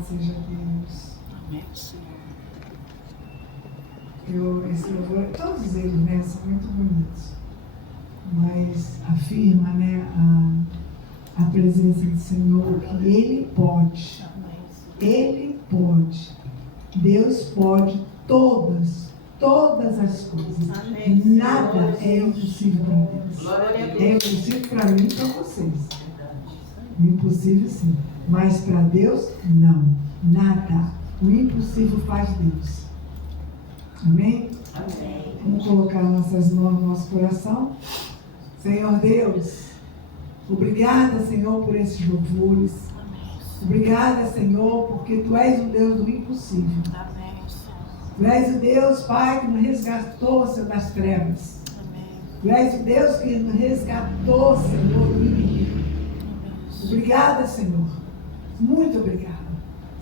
Louvado seja Deus. Amém, Senhor. Esse louvor, todos eles, né, são muito bonitos, mas afirma, né, a presença do Senhor, que Ele pode. Ele pode. Deus pode todas as coisas. Amém. Nada é impossível para Deus. É impossível para mim e para vocês. Impossível sim. Mas para Deus, não. Nada. O impossível faz Deus. Amém? Amém. Vamos colocar nossas mãos no nosso coração. Senhor Deus, obrigada, Senhor, por esses louvores. Obrigada, Senhor, porque Tu és o Deus do impossível. Amém, Senhor. Tu és o Deus, Pai, que nos resgatou, Senhor, das trevas. Amém. Tu és o Deus que nos resgatou, Senhor, do inimigo. Obrigada, Senhor. Muito obrigada.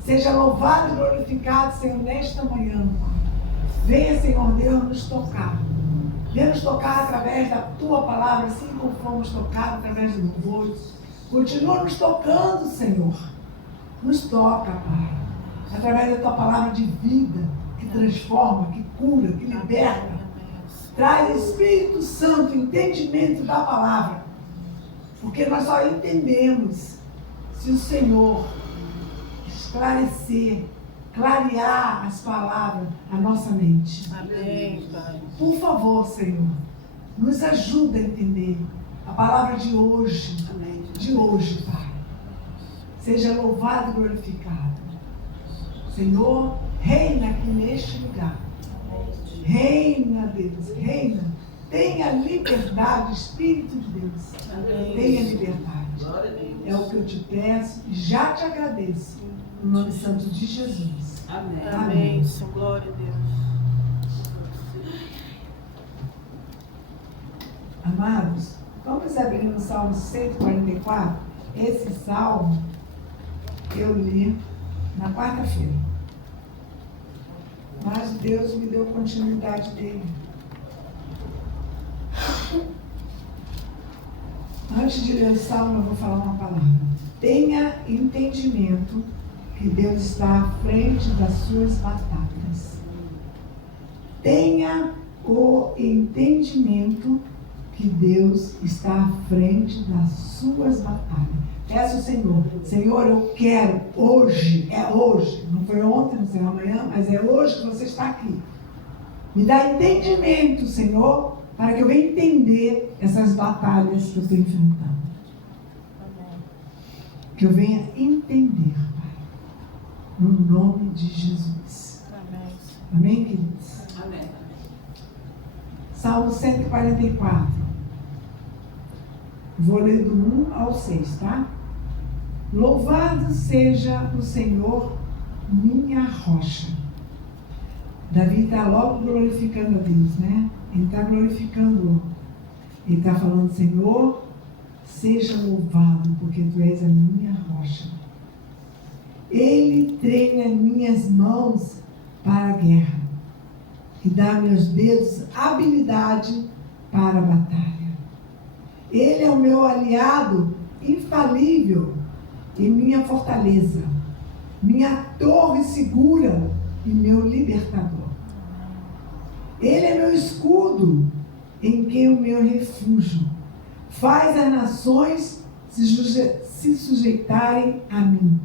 Seja louvado e glorificado, Senhor, nesta manhã, Pai. Venha, Senhor Deus, nos tocar. Venha nos tocar através da Tua palavra, assim como fomos tocados através do louvores. Continua nos tocando, Senhor. Nos toca, Pai. Através da Tua palavra de vida, que transforma, que cura, que liberta. Traz, Espírito Santo, entendimento da palavra. Porque nós só entendemos se o Senhor esclarecer, clarear as palavras na nossa mente. Amém, Pai. Por favor, Senhor, nos ajuda a entender a palavra de hoje. Amém. De hoje, Pai. Seja louvado e glorificado. Senhor, reina aqui neste lugar. Reina, Deus, reina. Tenha liberdade, Espírito de Deus. Amém. Tenha liberdade. É o que eu te peço e já te agradeço. No nome santo de Jesus. Amém. Amém, Senhor. Glória a Deus. Amados, vamos abrir no Salmo 144. Esse salmo eu li na quarta-feira. Mas Deus me deu continuidade dele. Antes de ler o salmo, eu vou falar uma palavra. Tenha entendimento que Deus está à frente das suas batalhas. Tenha o entendimento que Deus está à frente das suas batalhas. Peça ao Senhor, Senhor, eu quero hoje, é hoje, não foi ontem, não será amanhã, mas é hoje que você está aqui. Me dá entendimento, Senhor, para que eu venha entender essas batalhas que eu estou enfrentando. Que eu venha entender, Pai, no nome de Jesus. Amém. Amém, queridos? Amém. Salmo 144. Vou ler do 1 ao 6, tá? Louvado seja o Senhor, minha rocha. Davi está logo glorificando a Deus, né? Ele está glorificando. Ele está falando, Senhor, seja louvado, porque Tu és a minha rocha. Ele treina minhas mãos para a guerra e dá a meus dedos habilidade para a batalha. Ele é o meu aliado infalível e minha fortaleza, minha torre segura e meu libertador. Ele é meu escudo, em quem o meu refúgio. Faz as nações se sujeitarem a mim.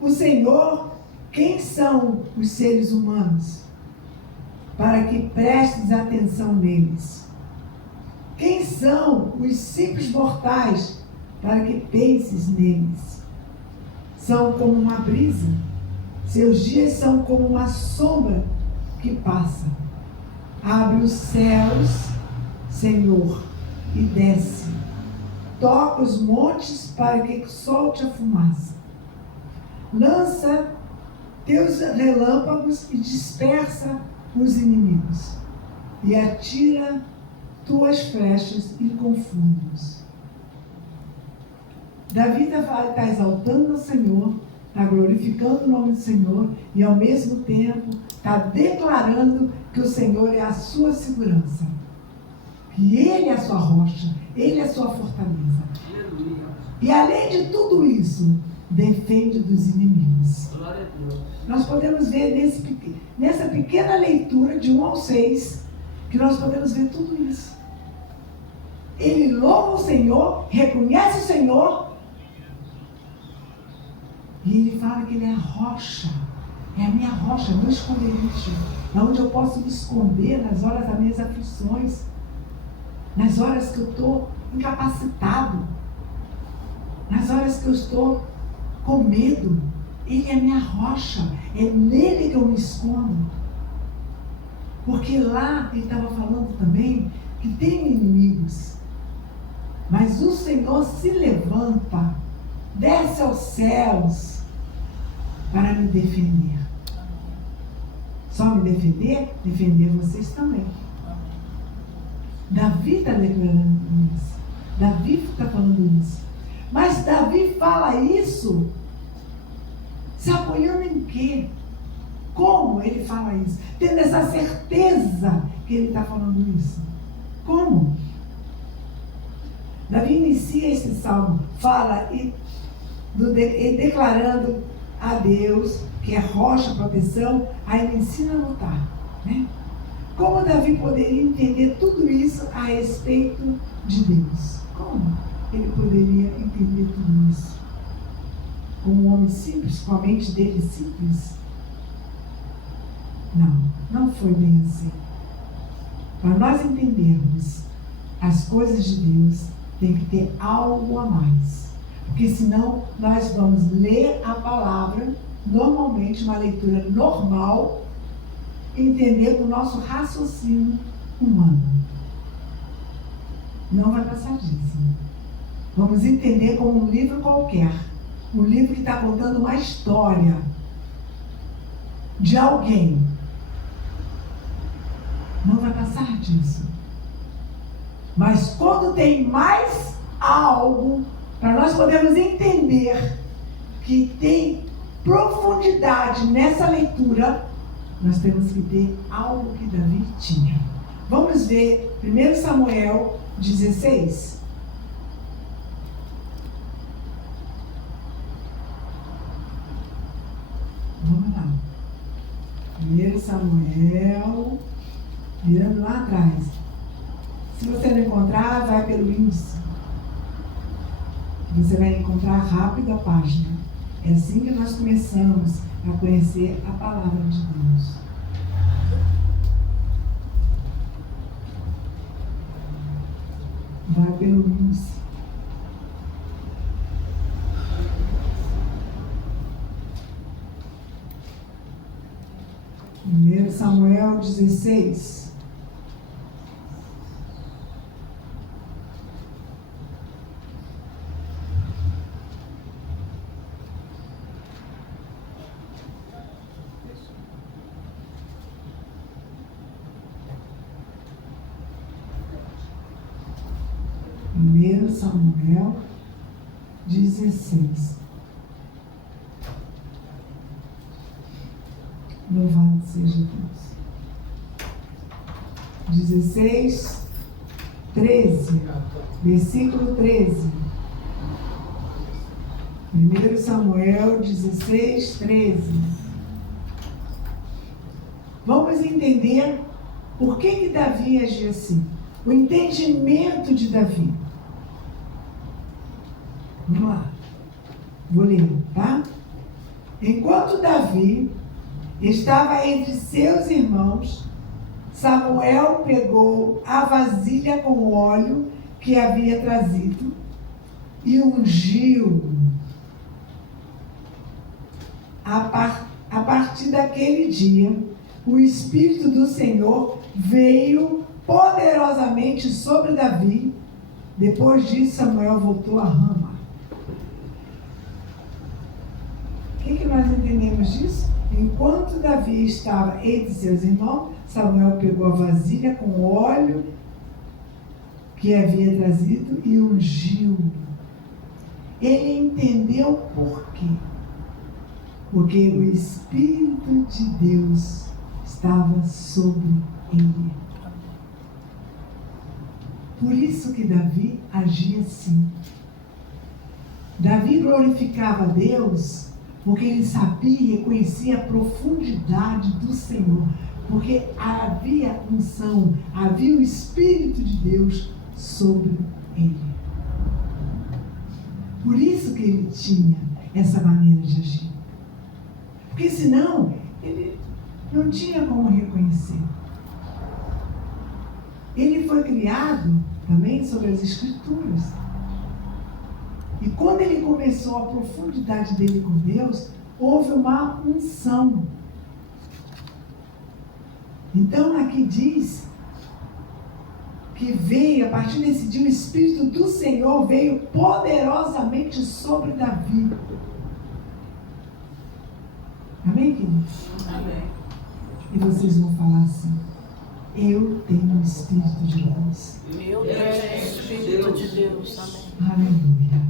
O Senhor, quem são os seres humanos? Para que prestes atenção neles. Quem são os simples mortais? Para que penses neles. São como uma brisa. Seus dias são como uma sombra que passa. Abre os céus, Senhor, e desce. Toca os montes para que solte a fumaça. Lança teus relâmpagos e dispersa os inimigos. E atira tuas flechas e confunde-os. Davi está exaltando o Senhor, está glorificando o nome do Senhor e ao mesmo tempo está declarando que o Senhor é a sua segurança. Que Ele é a sua rocha, Ele é a sua fortaleza. Aleluia. E além de tudo isso, defende dos inimigos. Glória a Deus. Nós podemos ver nessa pequena leitura de 1 ao 6, que nós podemos ver tudo isso. Ele louva o Senhor, reconhece o Senhor, e ele fala que ele é a rocha, é a minha rocha, meu esconderijo, é onde eu posso me esconder nas horas das minhas aflições, nas horas que eu estou incapacitado, nas horas que eu estou com medo. Ele é a minha rocha, é nele que eu me escondo. Porque lá ele estava falando também que tem inimigos, mas o Senhor se levanta, desce aos céus para me defender. Só me defender? Defender vocês também. Davi está declarando isso. Davi está falando isso. Mas Davi fala isso se apoiando em quê? Como ele fala isso? Tendo essa certeza que ele está falando isso. Como? Davi inicia esse salmo, fala e declarando a Deus, que é rocha, proteção, aí ele ensina a lutar, né? Como Davi poderia entender tudo isso a respeito de Deus? Como ele poderia entender tudo isso? Como um homem simples, com a mente dele simples? Não foi bem assim. Para nós entendermos as coisas de Deus, tem que ter algo a mais. Porque senão nós vamos ler a palavra, normalmente uma leitura normal, entender o nosso raciocínio humano. Não vai passar disso. Vamos entender como um livro qualquer. Um livro que está contando uma história de alguém. Não vai passar disso. Mas quando tem mais algo, para nós podermos entender que tem profundidade nessa leitura, nós temos que ter algo que Davi tinha. Vamos ver 1 Samuel 16. Vamos lá. 1 Samuel, virando lá atrás. Se você não encontrar, vai pelo índice. Você vai encontrar rápido a página. É assim que nós começamos a conhecer a palavra de Deus. Vai pelo índice. Primeiro Samuel 16. Primeiro Samuel 16. Louvado seja Deus. 16, 13. Versículo 13. 1 Samuel 16, 13. Vamos entender por que Davi agia assim. O entendimento de Davi. Vamos lá. Vou ler, tá? Enquanto Davi estava entre seus irmãos, Samuel pegou a vasilha com óleo que havia trazido e ungiu. A partir daquele dia, o Espírito do Senhor veio poderosamente sobre Davi. Depois disso, Samuel voltou a Rama. O que nós entendemos disso? Enquanto Davi estava entre seus irmãos, Samuel pegou a vasilha com óleo que havia trazido e ungiu. Ele entendeu por quê. Porque o Espírito de Deus estava sobre ele. Por isso que Davi agia assim. Davi glorificava a Deus porque ele sabia e reconhecia a profundidade do Senhor. Porque havia unção, havia o Espírito de Deus sobre ele. Por isso que ele tinha essa maneira de agir. Porque senão, ele não tinha como reconhecer. Ele foi criado também sobre as Escrituras. E quando ele começou a profundidade dele com Deus, houve uma unção. Então aqui diz que veio, a partir desse dia, o Espírito do Senhor veio poderosamente sobre Davi. Amém, queridos? Amém. E vocês vão falar assim: eu tenho o Espírito de Deus. Eu tenho o Espírito de Deus. Amém. Aleluia.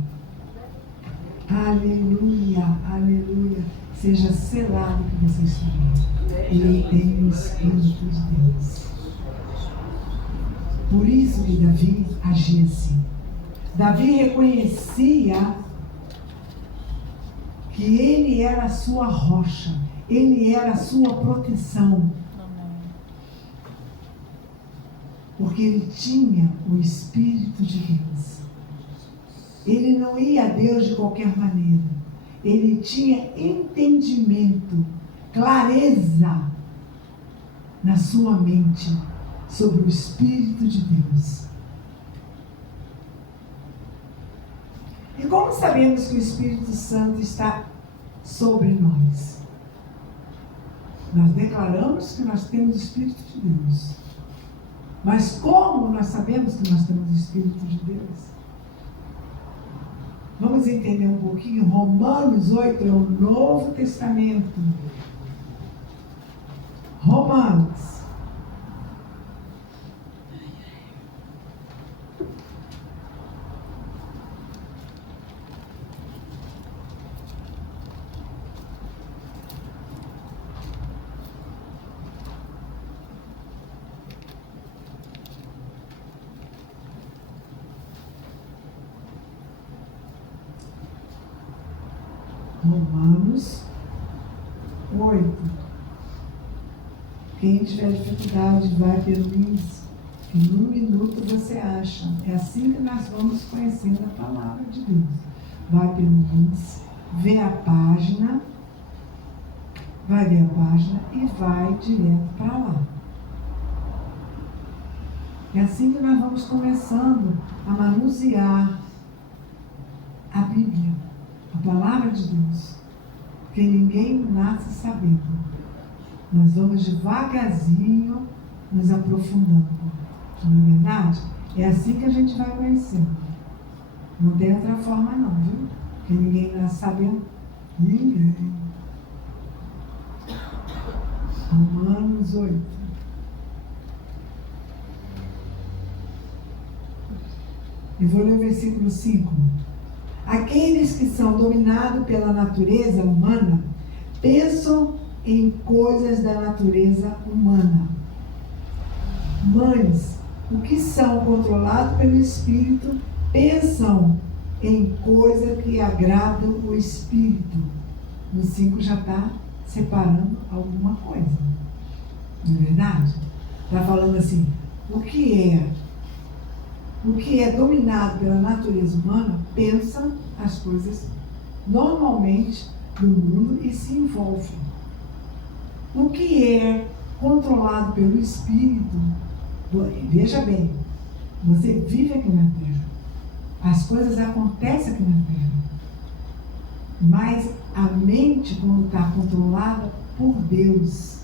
Aleluia, aleluia. Seja selado que vocês falam. Eu tenho o Espírito de Deus. Por isso que Davi agia assim. Davi reconhecia que ele era a sua rocha, ele era a sua proteção. Porque ele tinha o Espírito de Deus. Ele não ia a Deus de qualquer maneira. Ele tinha entendimento, clareza na sua mente sobre o Espírito de Deus. E como sabemos que o Espírito Santo está sobre nós? Nós declaramos que nós temos o Espírito de Deus. Mas como nós sabemos que nós temos o Espírito de Deus? Vamos entender um pouquinho. Romanos 8 é o Novo Testamento. Romanos. Romanos 8. Quem tiver dificuldade, vai pelo Lins. Em 1 minuto você acha. É assim que nós vamos conhecendo a palavra de Deus. Vai pelo Lins, vê a página, vai ver a página e vai direto para lá. É assim que nós vamos começando a manusear a Bíblia, a palavra de Deus. Porque ninguém nasce sabendo. Nós vamos devagarzinho nos aprofundando. Não é verdade? É assim que a gente vai conhecendo. Não tem outra forma não, viu? Porque ninguém nasce sabendo. Ninguém. Romanos 8. Eu vou ler o versículo 5. Aqueles que são dominados pela natureza humana pensam em coisas da natureza humana. Mas os que são controlados pelo Espírito pensam em coisas que agradam o Espírito. No 5 já está separando alguma coisa. Não é verdade? Está falando assim, o que é dominado pela natureza humana, pensa as coisas normalmente do mundo e se envolve. O que é controlado pelo Espírito, veja bem, você vive aqui na Terra, as coisas acontecem aqui na Terra, mas a mente, quando está controlada por Deus,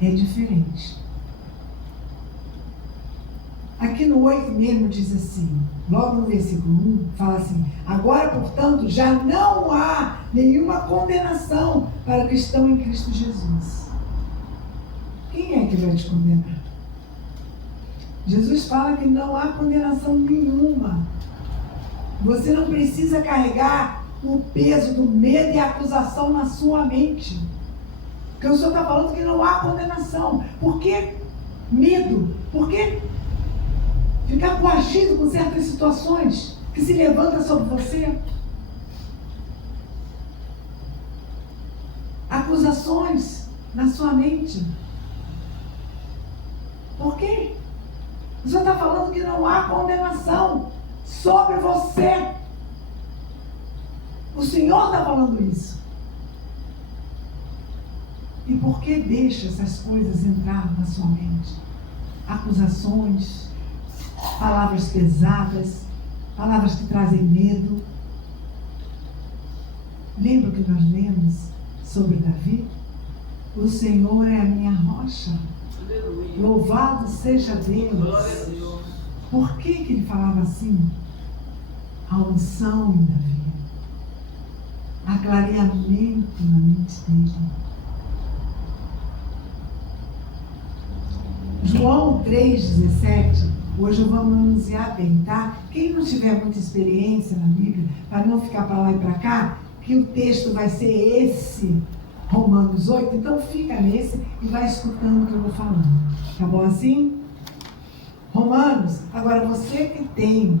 é diferente. Aqui no 8 mesmo diz assim, logo no versículo 1, fala assim: agora, portanto, já não há nenhuma condenação para que estão em Cristo Jesus. Quem é que vai te condenar? Jesus fala que não há condenação nenhuma. Você não precisa carregar o peso do medo e a acusação na sua mente. Porque o Senhor está falando que não há condenação. Por que medo? Por que ficar coagido com certas situações? que se levanta sobre você. Acusações na sua mente. Por quê? O Senhor está falando que não há condenação sobre você. O Senhor está falando isso. E por que deixa essas coisas entrar na sua mente? Acusações, palavras pesadas, palavras que trazem medo. Lembra que nós lemos sobre Davi? O Senhor é a minha rocha. Aleluia. Louvado seja Deus. Glória a Deus. Por que ele falava assim? A unção em Davi. A clareamento na mente dele. João 3,17. Hoje eu vou manusear bem, tá? Quem não tiver muita experiência na Bíblia, para não ficar para lá e para cá, que o texto vai ser esse, Romanos 8, então fica nesse e vai escutando o que eu vou falando. Tá bom assim? Romanos, agora você que tem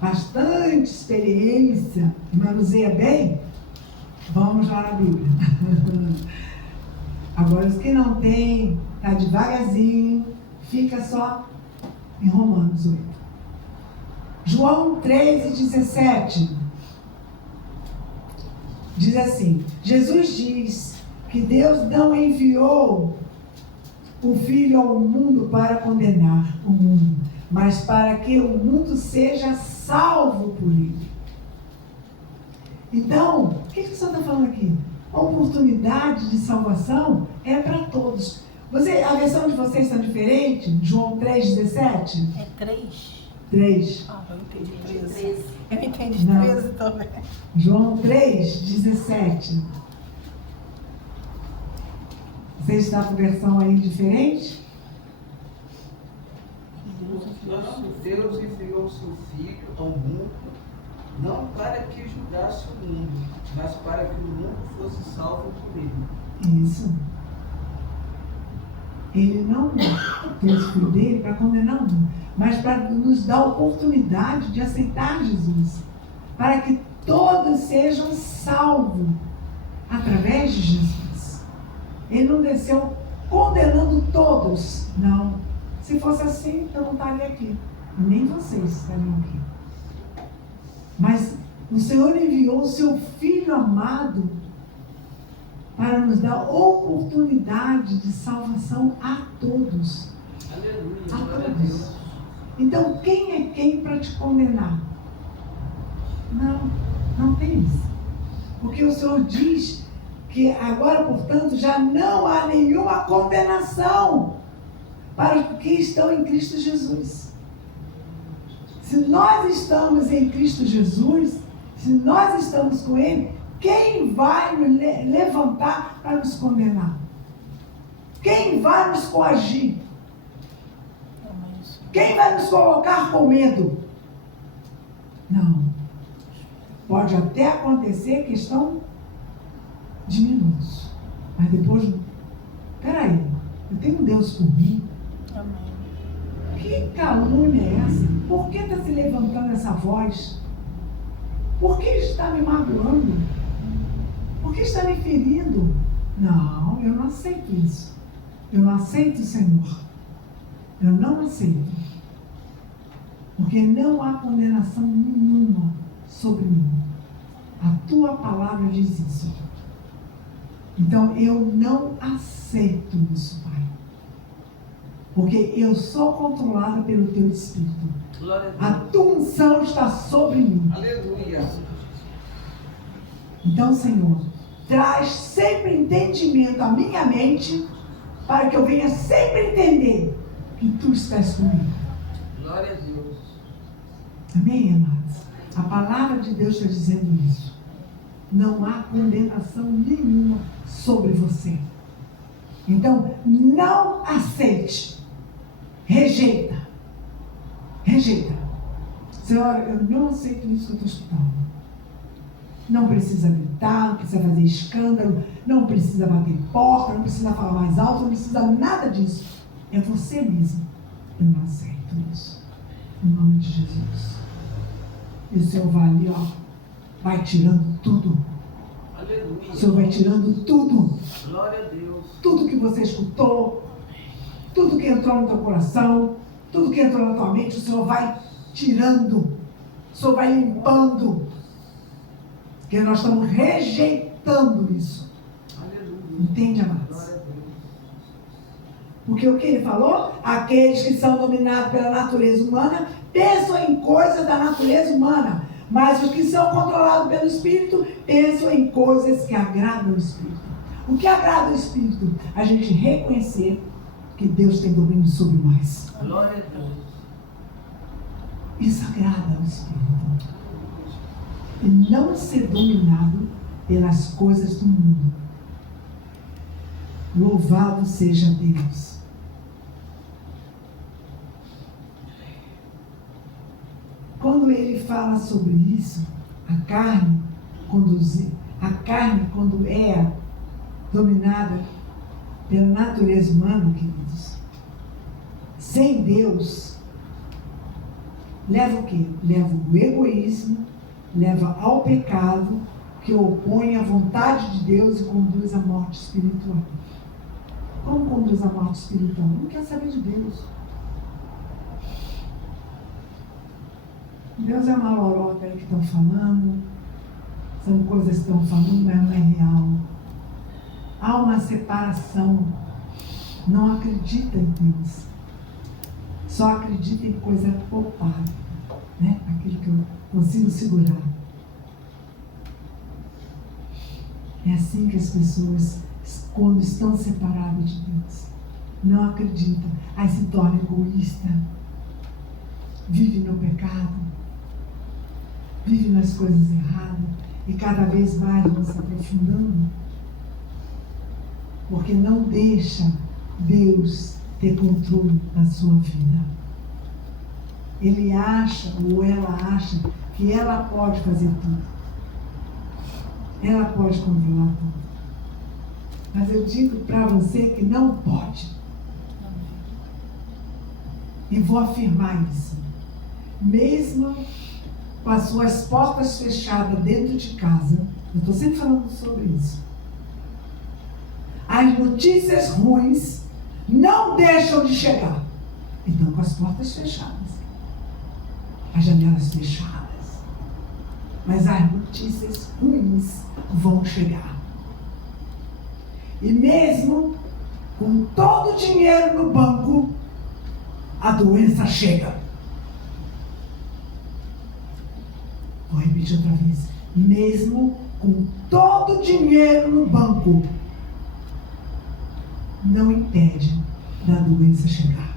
bastante experiência, manuseia bem, vamos lá na Bíblia. Agora os que não tem, tá devagarzinho, fica só em Romanos 8. João 3,17 diz assim: Jesus diz que Deus não enviou o Filho ao mundo para condenar o mundo, mas para que o mundo seja salvo por ele. Então, o que o Senhor está falando aqui? A oportunidade de salvação é para todos. A versão de vocês está diferente? João 3,17? É 3. 3. Ah, eu entendi 13. Eu entendi 13 também. João 3,17. Você está com versão aí diferente? Deus enviou seu Filho ao mundo, não para que julgasse o mundo, mas para que o mundo fosse salvo por ele. Isso. Ele não fez o Filho dele para condenar o mundo, mas para nos dar a oportunidade de aceitar Jesus, para que todos sejam salvos através de Jesus. Ele não desceu condenando todos, não. Se fosse assim, eu não estaria aqui, nem vocês estariam aqui. Mas o Senhor enviou o seu Filho amado para nos dar oportunidade de salvação a todos. Aleluia, a todos. Então, quem é quem para te condenar? Não tem isso. Porque o Senhor diz que agora, portanto, já não há nenhuma condenação para os que estão em Cristo Jesus. Se nós estamos em Cristo Jesus, se nós estamos com Ele, quem vai nos levantar para nos condenar? Quem vai nos coagir? Quem vai nos colocar com medo? Não. Pode até acontecer questão de minutos. Mas depois, peraí, eu tenho um Deus por mim. Amém. Que calúnia é essa? Por que está se levantando essa voz? Por que está me magoando? Por que está me ferindo? Não, eu não aceito isso. Eu não aceito, Senhor. Eu não aceito. Porque não há condenação nenhuma sobre mim. A tua palavra diz isso. Então eu não aceito isso, Pai. Porque eu sou controlada pelo teu Espírito. A tua unção está sobre mim. Aleluia. Então, Senhor, traz sempre entendimento à minha mente, para que eu venha sempre entender que tu estás comigo. Glória a Deus. Amém, amados? A palavra de Deus está dizendo isso. Não há condenação nenhuma sobre você. Então, não aceite. Rejeita. Rejeita. Senhor, eu não aceito isso que eu estou escutando. Não precisa gritar, não precisa fazer escândalo, não precisa bater porta, não precisa falar mais alto, não precisa nada disso. É você mesmo. Eu não aceito isso. Em nome de Jesus. E o Senhor vai ali, ó, vai tirando tudo. Aleluia. O Senhor vai tirando tudo. Glória a Deus. Tudo que você escutou, tudo que entrou no teu coração, tudo que entrou na tua mente, o Senhor vai tirando. O Senhor vai limpando. Porque nós estamos rejeitando isso. Aleluia. Entende, amados? Glória a Deus. Porque o que ele falou? Aqueles que são dominados pela natureza humana pensam em coisas da natureza humana. Mas os que são controlados pelo Espírito pensam em coisas que agradam o Espírito. O que agrada o Espírito? A gente reconhecer que Deus tem domínio sobre nós. Glória a Deus. Isso agrada ao Espírito. E não ser dominado pelas coisas do mundo. Louvado seja Deus. Quando ele fala sobre isso, a carne, quando é dominada pela natureza humana, queridos, sem Deus, leva o quê? Leva o egoísmo, leva ao pecado, que opõe a vontade de Deus e conduz à morte espiritual. Como conduz à morte espiritual? Não quer saber de Deus. Deus é uma lorota aí que estão falando, são coisas que estão falando, mas não é real. Há uma separação. Não acredita em Deus. Só acredita em coisa poupada, né? Aquilo que eu consigo segurar. É assim que as pessoas, quando estão separadas de Deus, não acreditam. Aí se tornam egoístas, vivem no pecado, vivem nas coisas erradas e cada vez mais vão se aprofundando, porque não deixa Deus ter controle da sua vida. Ele acha, ou ela acha, que ela pode fazer tudo. Ela pode controlar tudo. Mas eu digo para você que não pode. E vou afirmar isso. Mesmo com as suas portas fechadas dentro de casa, eu estou sempre falando sobre isso. As notícias ruins não deixam de chegar. Então, com as portas fechadas, as janelas fechadas, mas as notícias ruins vão chegar. E mesmo com todo o dinheiro no banco, a doença chega. Vou repetir outra vez. Mesmo com todo o dinheiro no banco, não impede da doença chegar.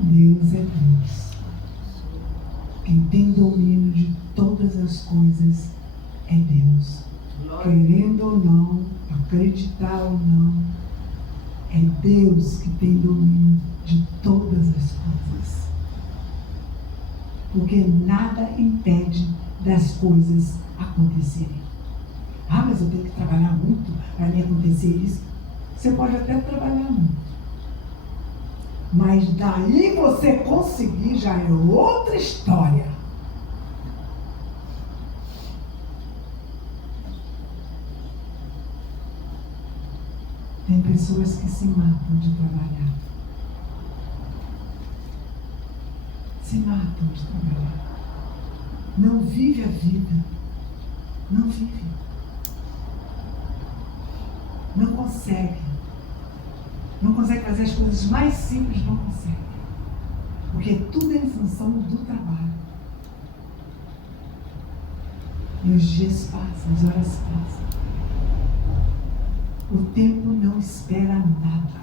Deus é Deus. Quem tem domínio de todas as coisas é Deus. Querendo ou não, acreditar ou não, é Deus que tem domínio de todas as coisas. Porque nada impede das coisas acontecerem. Ah, mas eu tenho que trabalhar muito para me acontecer isso. Você pode até trabalhar muito. Mas daí você conseguir já é outra história. Tem pessoas que se matam de trabalhar. Se matam de trabalhar. Não vive a vida. Não vive. Não consegue. Não consegue fazer as coisas mais simples, não consegue. Porque tudo é em função do trabalho. E os dias passam, as horas passam. O tempo não espera nada.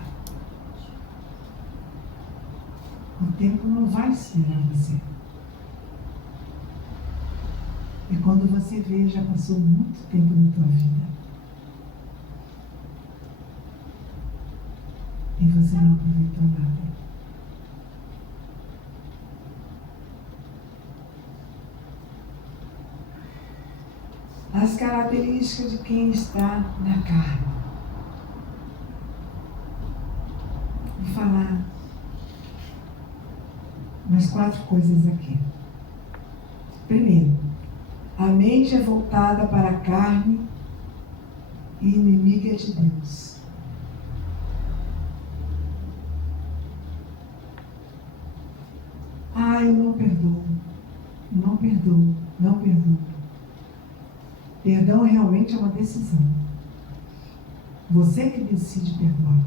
O tempo não vai esperar você. E quando você vê, já passou muito tempo na tua vida. E você não aproveitou nada. As características de quem está na carne. umas 4 coisas aqui. Primeiro, a mente é voltada para a carne e inimiga de Deus. Eu não perdoo. Não perdoo. Não perdoo. Perdão realmente é uma decisão. Você que decide perdoar.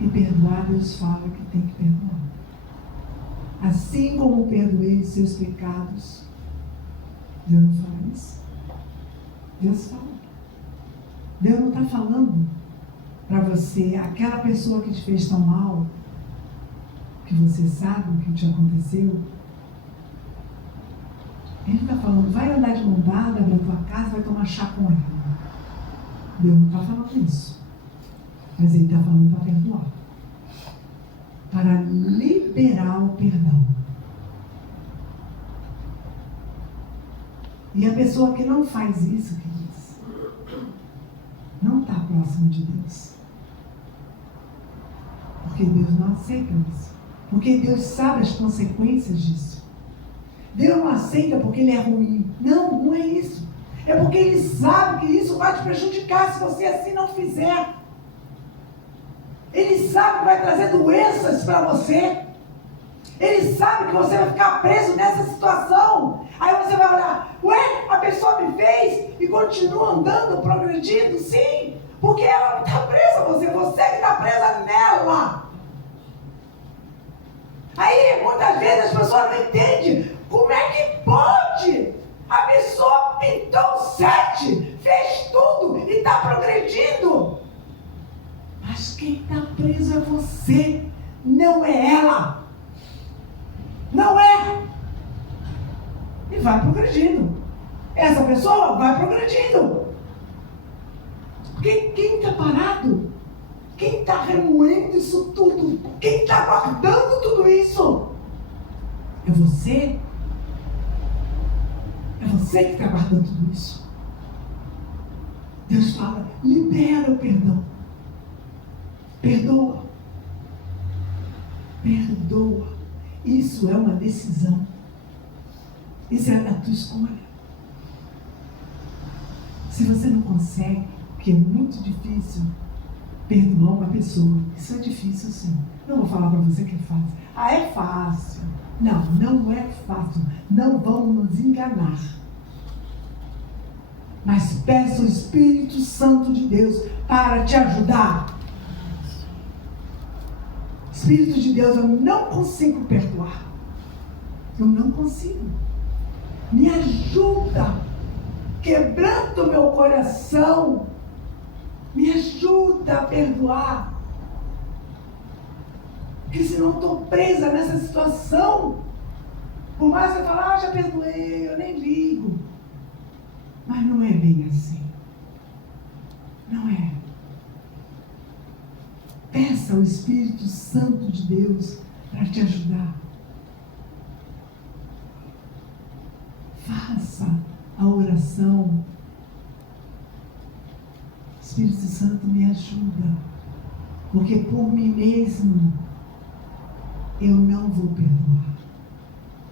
E perdoar, Deus fala que tem que perdoar. Assim como perdoei os seus pecados. Deus não fala isso? Deus fala. Deus não está falando para você, aquela pessoa que te fez tão mal, que você sabe o que te aconteceu. Ele está falando, vai andar de mão dada na tua casa, vai tomar chá com ela. Deus não está falando isso. Mas Ele está falando para perdoar. Para liberar o perdão. E a pessoa que não faz isso, queridos, não está próximo de Deus. Porque Deus não aceita isso. Porque Deus sabe as consequências disso. Deus não aceita porque Ele é ruim. Não, não é isso. É porque Ele sabe que isso vai te prejudicar se você assim não fizer. Ele sabe que vai trazer doenças para você. Ele sabe que você vai ficar preso nessa situação. Aí você vai olhar, ué, a pessoa me fez e continua andando, progredindo. Sim, porque ela não está presa a você que está presa nela. Aí, muitas vezes, as pessoas não entendem como é que pode. A pessoa pintou 7, fez tudo e está progredindo. Mas quem está preso é você, não é ela. Não é. E vai progredindo. Essa pessoa vai progredindo. Porque quem está parado? Quem está remoendo isso tudo? Quem está guardando tudo isso? É você? É você que está guardando tudo isso. Deus fala, libera o perdão. Perdoa. Perdoa. Isso é uma decisão. Isso é a tua escolha. Se você não consegue, porque é muito difícil perdoar uma pessoa. Isso é difícil, sim. Não vou falar para você que é fácil. É fácil. Não, não é fácil. Não vamos nos enganar. Mas peça o Espírito Santo de Deus para te ajudar. Espírito de Deus, eu não consigo perdoar. Eu não consigo. Me ajuda. Quebrando meu coração. Me ajuda a perdoar. Porque senão eu estou presa nessa situação. Por mais que eu fale, já perdoei, eu nem ligo. Mas não é bem assim. Não é. Peça ao Espírito Santo de Deus para te ajudar. Faça a oração. Espírito Santo, me ajuda. Porque por mim mesmo eu não vou perdoar.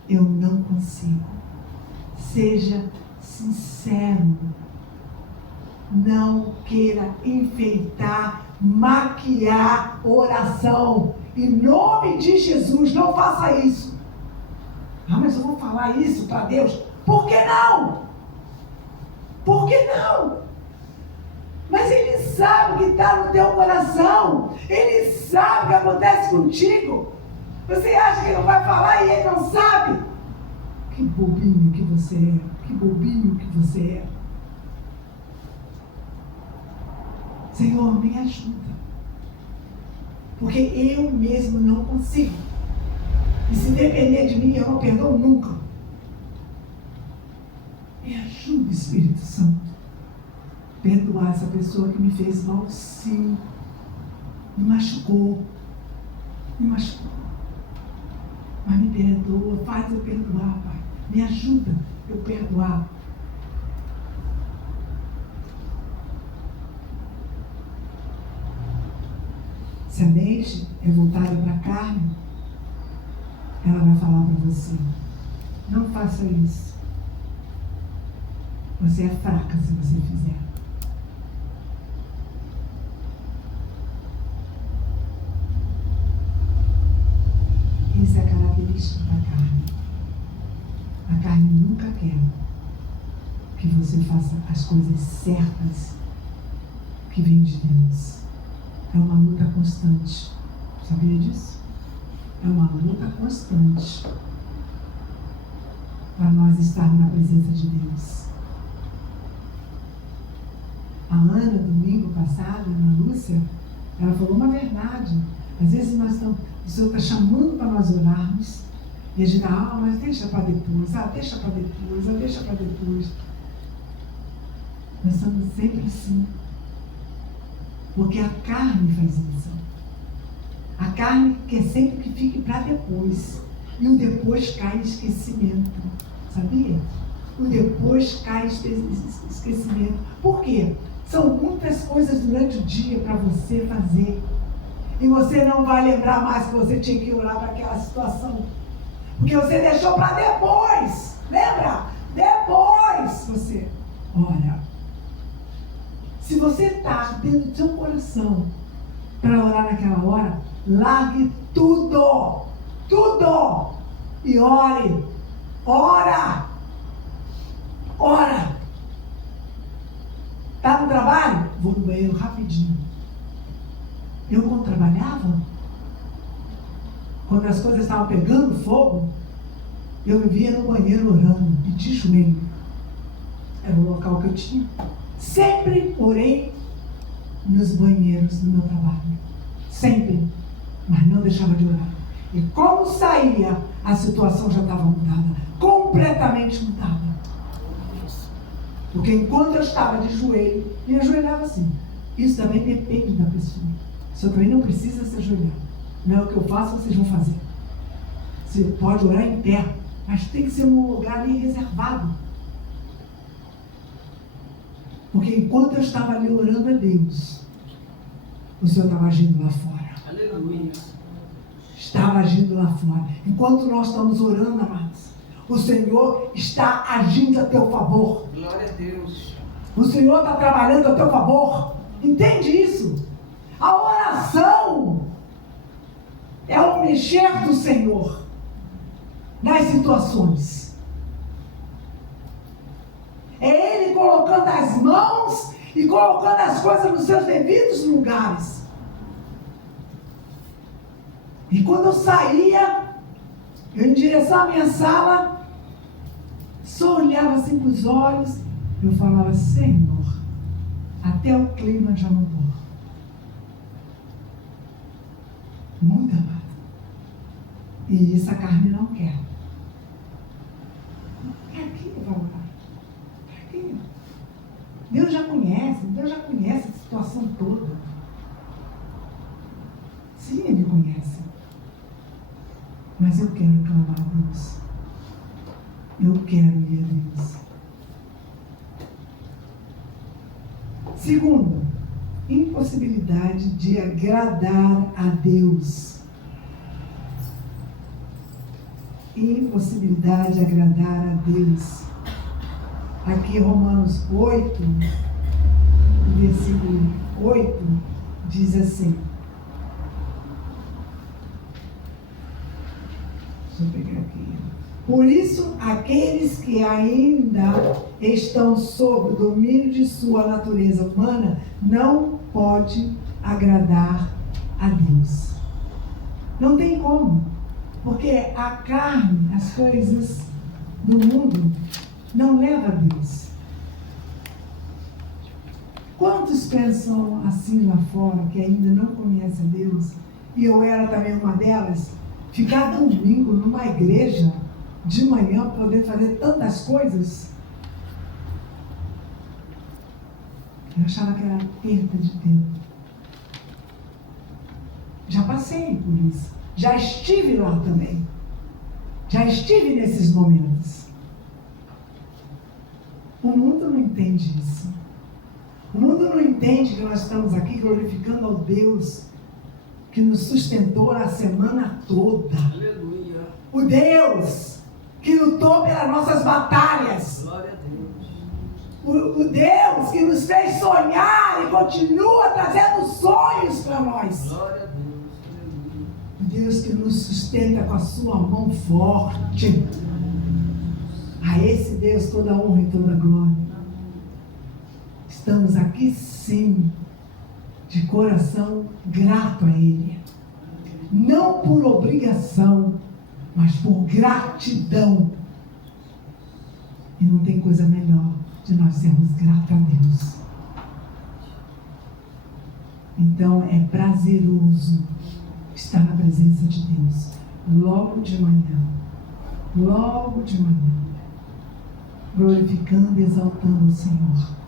Eu não consigo. Seja sincero. Não queira enfeitar, maquiar oração. Em nome de Jesus, não faça isso. Mas eu vou falar isso para Deus. Por que não? Por que não? Mas Ele sabe o que está no teu coração. Ele sabe o que acontece contigo. Você acha que Ele não vai falar e Ele não sabe? Que bobinho que você é. Que bobinho que você é. Senhor, me ajuda. Porque eu mesmo não consigo. E se depender de mim, eu não perdoo nunca. Me ajuda, Espírito Santo. Perdoar essa pessoa que me fez mal, sim. Me machucou. Me machucou. Mas me perdoa, faz eu perdoar, Pai. Me ajuda a eu perdoar. Se a mente é voltada para a carne, ela vai falar para você: não faça isso. Você é fraca se você fizer. Essa é a característica da carne. A carne nunca quer que você faça as coisas certas que vêm de Deus. É uma luta constante. Sabia disso? É uma luta constante para nós estarmos na presença de Deus. A Ana, domingo passado, a Ana Lúcia, ela falou uma verdade. Às vezes o Senhor está chamando para nós orarmos e a gente está, mas deixa para depois, deixa para depois, deixa para depois. Nós somos sempre assim. Porque a carne faz isso. A carne quer sempre que fique para depois. E o depois cai em esquecimento. Sabia? O depois cai em esquecimento. Por quê? São muitas coisas durante o dia para você fazer. E você não vai lembrar mais que você tinha que orar para aquela situação. Porque você deixou para depois. Lembra? Depois você ora. Se você está dentro do seu coração para orar naquela hora, largue tudo. Tudo. E ore. Ora. Ora. Está no trabalho? Vou no banheiro rapidinho. Eu, quando trabalhava, quando as coisas estavam pegando fogo, eu me via no banheiro orando, de joelho. Era o local que eu tinha. Sempre orei nos banheiros do meu trabalho. Sempre. Mas não deixava de orar. E como saía, a situação já estava mudada. Completamente mudada. Porque enquanto eu estava de joelho, me ajoelhava assim. Isso também depende da pessoa. Você também não precisa se ajoelhar. Não é o que eu faço, vocês vão fazer. Você pode orar em pé, mas tem que ser num lugar ali reservado. Porque enquanto eu estava ali orando a Deus, o Senhor estava agindo lá fora. Aleluia. Estava agindo lá fora. Enquanto nós estamos orando, amados, o Senhor está agindo a teu favor. Glória a Deus. O Senhor está trabalhando a teu favor. Entende isso? A oração é o mexer do Senhor nas situações. É Ele colocando as mãos e colocando as coisas nos seus devidos lugares. E quando eu saía, eu em direção à minha sala, só olhava assim com os olhos, eu falava: Senhor, até o clima já mudou. Muda, amado. E isso a carne não quer. É aqui que vai orar. É aqui. Deus já conhece a situação toda. Sim, Ele conhece. Mas eu quero clamar a Deus. Eu quero ir a Deus. Segundo, impossibilidade de agradar a Deus. Impossibilidade de agradar a Deus. Aqui Romanos 8, versículo 8, diz assim. Deixa eu pegar aqui. Por isso, aqueles que ainda estão sob o domínio de sua natureza humana não pode agradar a Deus. Não tem como. Porque a carne, as coisas do mundo, não leva a Deus. Quantos pensam assim lá fora, que ainda não conhecem a Deus? E eu era também uma delas. Ficar domingo numa igreja, de manhã, poder fazer tantas coisas. Eu achava que era perda de tempo. Já passei por isso. Já estive lá também. Já estive nesses momentos. O mundo não entende isso. O mundo não entende que nós estamos aqui glorificando ao Deus que nos sustentou a semana toda. Aleluia. O Deus que lutou pelas nossas batalhas. Glória a Deus. O Deus que nos fez sonhar e continua trazendo sonhos para nós. Glória a Deus. Aleluia. O Deus que nos sustenta com a sua mão forte. A esse Deus toda honra e toda glória. Estamos aqui sim, de coração grato a Ele. Não por obrigação, mas por gratidão. E não tem coisa melhor de nós sermos gratos a Deus. Então é prazeroso estar na presença de Deus. Logo de manhã. Logo de manhã. Glorificando e exaltando o Senhor.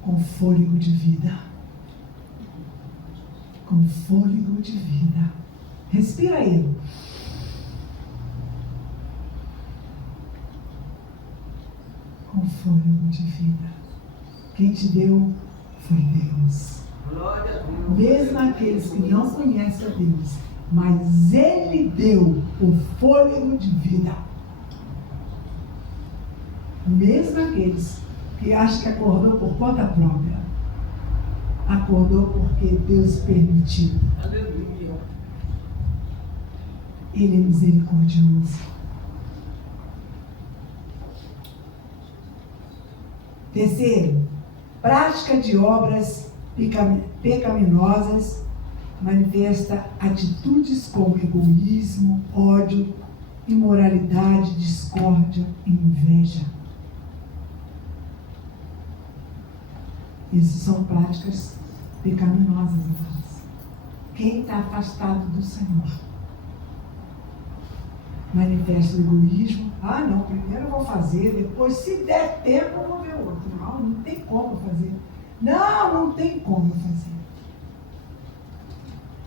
Com fôlego de vida. Com fôlego de vida. Respira aí. Com fôlego de vida. Quem te deu foi Deus. Glória a Deus. Mesmo aqueles que não conhecem a Deus, mas Ele deu o fôlego de vida. Mesmo aqueles que acham que acordou por conta própria, acordou porque Deus permitiu. Aleluia. Ele é misericordioso. Terceiro, prática de obras pecaminosas manifesta atitudes como egoísmo, ódio, imoralidade, discórdia e inveja. Isso são práticas pecaminosas, irmãos. Quem está afastado do Senhor manifesta o egoísmo. Ah, não, primeiro eu vou fazer, depois, se der tempo, eu vou ver outro. Não tem como fazer. Não tem como fazer.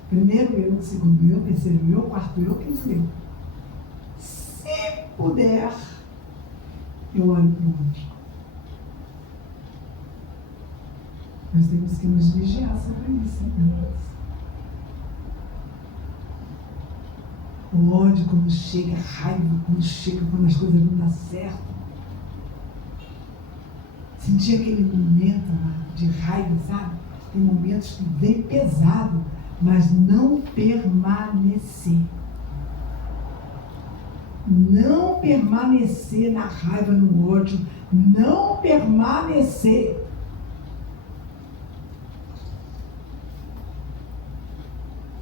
Primeiro eu, segundo eu, terceiro eu, quarto eu, quinto eu. Se puder, eu olho para o outro. Nós temos que nos vigiar sobre isso, né? O ódio quando chega, a raiva quando chega, quando as coisas não dão certo. Sentir aquele momento de raiva, sabe? Tem momentos que vem pesado, mas não permanecer. Não permanecer na raiva, no ódio. Não permanecer.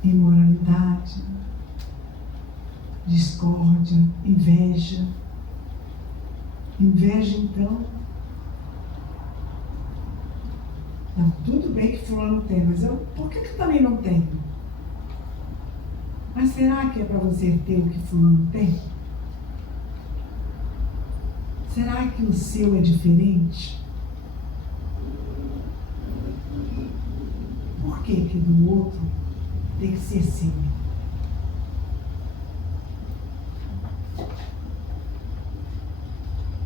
Imoralidade, discórdia, inveja. Inveja, então. Não, tudo bem que fulano tem, mas por que também não tenho? Mas será que é para você ter o que fulano tem? Será que o seu é diferente? Por que do outro tem que ser seu?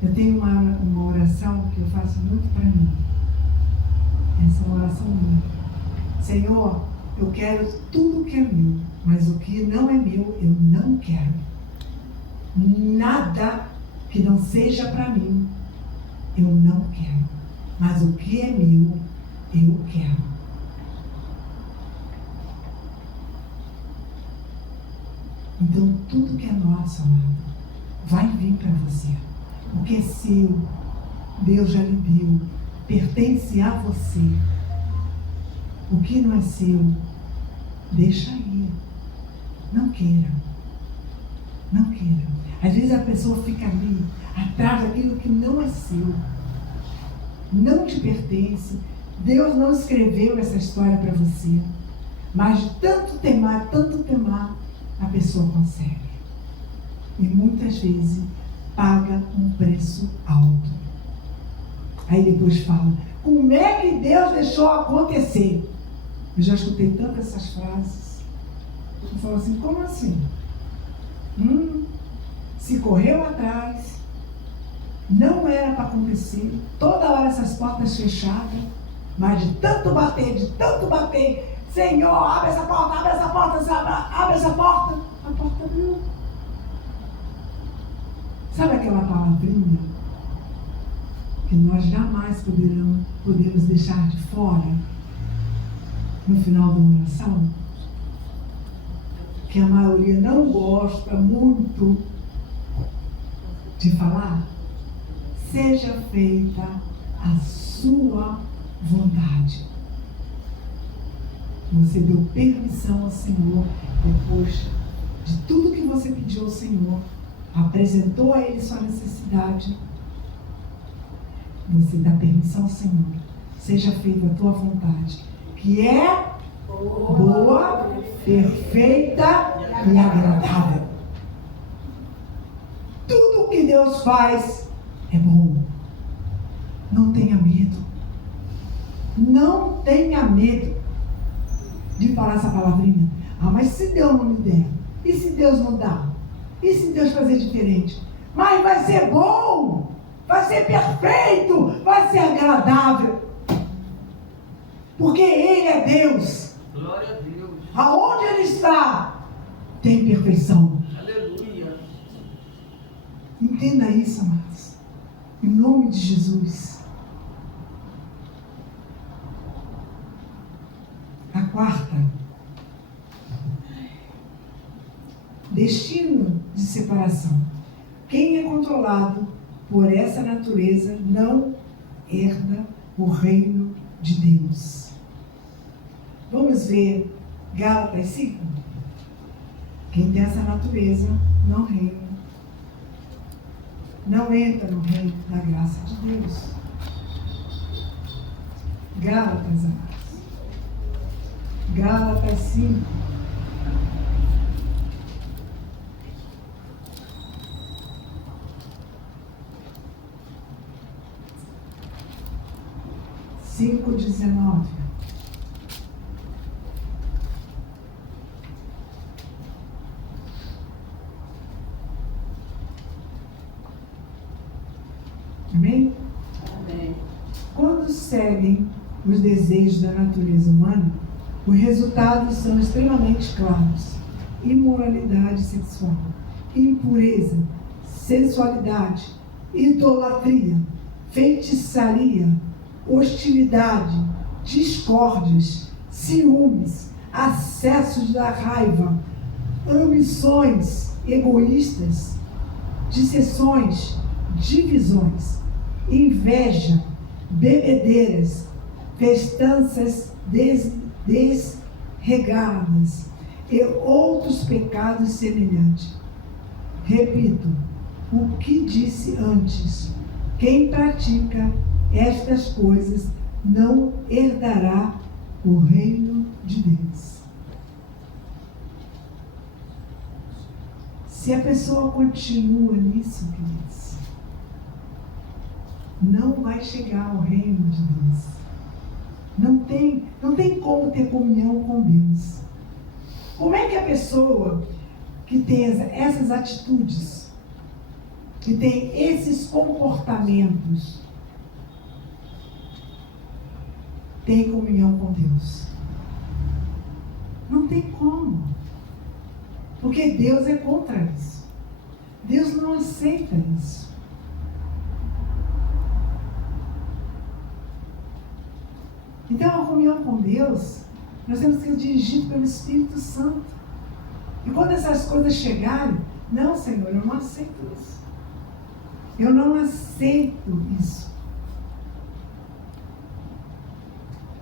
Eu tenho uma oração que eu faço muito para mim. Essa é uma oração minha. Senhor, eu quero tudo que é meu, mas o que não é meu, eu não quero. Nada que não seja para mim, eu não quero. Mas o que é meu, eu quero. Então, tudo que é nosso, amado, vai vir para você. O que é seu, Deus já lhe deu, pertence a você. O que não é seu, deixa ir. Não queira. Não queira. Às vezes a pessoa fica ali, atrás daquilo que não é seu. Não te pertence. Deus não escreveu essa história para você. Mas de tanto temar, a pessoa consegue. E muitas vezes paga um preço alto. Aí depois fala, como é que Deus deixou acontecer? Eu já escutei tantas essas frases. Eu falo assim, como assim? Se correu atrás, não era para acontecer, toda hora essas portas fechadas, mas de tanto bater, Senhor, abre essa porta, abre essa porta, abre essa porta. A porta abriu. Sabe aquela palavrinha que nós jamais podemos deixar de fora no final da oração? Que a maioria não gosta muito de falar? Seja feita a sua vontade. Você deu permissão ao Senhor depois de tudo que você pediu ao Senhor, apresentou a Ele sua necessidade. Você dá permissão ao Senhor. Seja feita a tua vontade, que é boa, perfeita e agradável. Tudo que Deus faz é bom. Não tenha medo. Não tenha medo de falar essa palavrinha. Ah, mas se Deus não me der? E se Deus não dá? E se Deus fazer diferente? Mas vai ser bom, vai ser perfeito, vai ser agradável. Porque Ele é Deus. Glória a Deus. Aonde Ele está, tem perfeição. Aleluia. Entenda isso, amados. Em nome de Jesus. A quarta. Destino de separação. Quem é controlado por essa natureza não herda o reino de Deus. Vamos ver Gálatas 5. Quem tem essa natureza não reina, não entra no reino da graça de Deus. Gálatas, amados. Gálatas 5. Cinco 19. Amém? Amém. Quando seguem os desejos da natureza humana, os resultados são extremamente claros: imoralidade sexual, impureza, sensualidade, idolatria, feitiçaria, hostilidade, discórdias, ciúmes, acessos da raiva, ambições egoístas, dissensões, divisões, inveja, bebedeiras, festanças desregadas e outros pecados semelhantes. Repito o que disse antes: quem pratica estas coisas não herdará o reino de Deus. Se a pessoa continua nisso, queridos, não vai chegar ao reino de Deus. Não tem como ter comunhão com Deus. Como é que a pessoa que tem essas atitudes, que tem esses comportamentos, tem comunhão com Deus? Não tem como. Porque Deus é contra isso. Deus não aceita isso. Então, a comunhão com Deus, nós temos que ser dirigidos pelo Espírito Santo. E quando essas coisas chegarem, não, Senhor, eu não aceito isso. Eu não aceito isso.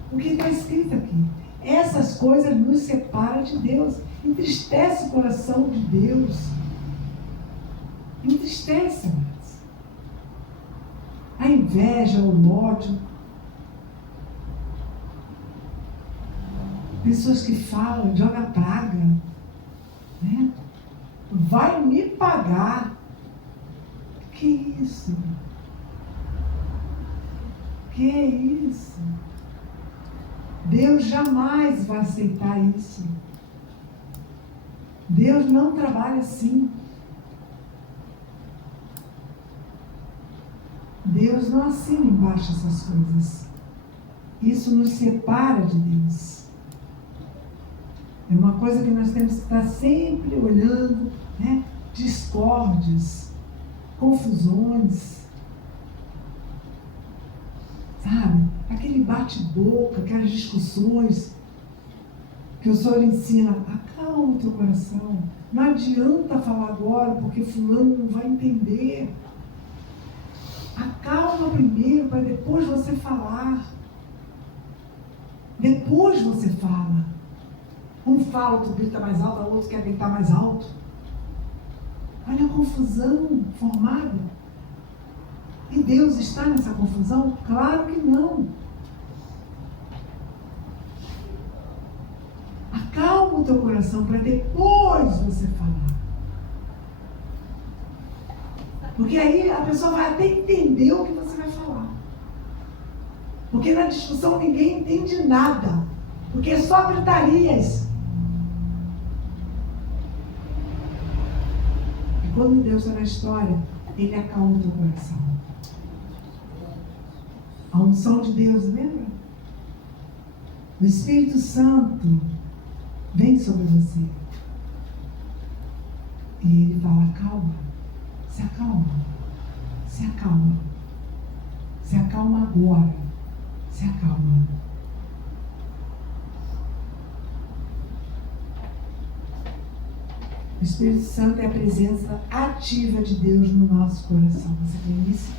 O que está escrito aqui? Essas coisas nos separam de Deus. Entristece o coração de Deus. Entristece, amados. A inveja, o ódio. Pessoas que falam, joga praga, né? Vai me pagar. Que isso? Que é isso? Deus jamais vai aceitar isso. Deus não trabalha assim. Deus não assina embaixo essas coisas. Isso nos separa de Deus. É uma coisa que nós temos que estar sempre olhando, né? Discórdias, confusões, sabe? Aquele bate-boca, aquelas discussões que o Senhor ensina. Acalma o teu coração. Não adianta falar agora, porque fulano não vai entender. Acalma primeiro, para depois você falar. Depois você fala. Um fala, outro grita mais alto, o outro quer gritar mais alto. Olha a confusão formada. E Deus está nessa confusão? Claro que não. Acalma o teu coração para depois você falar. Porque aí a pessoa vai até entender o que você vai falar. Porque na discussão ninguém entende nada. Porque é só gritarias. E quando Deus está na história, Ele acalma o teu coração. A unção de Deus, lembra? O Espírito Santo vem sobre você. E Ele fala, calma. Se acalma. Se acalma. Se acalma agora. Se acalma. O Espírito Santo é a presença ativa de Deus no nosso coração. Você tem isso?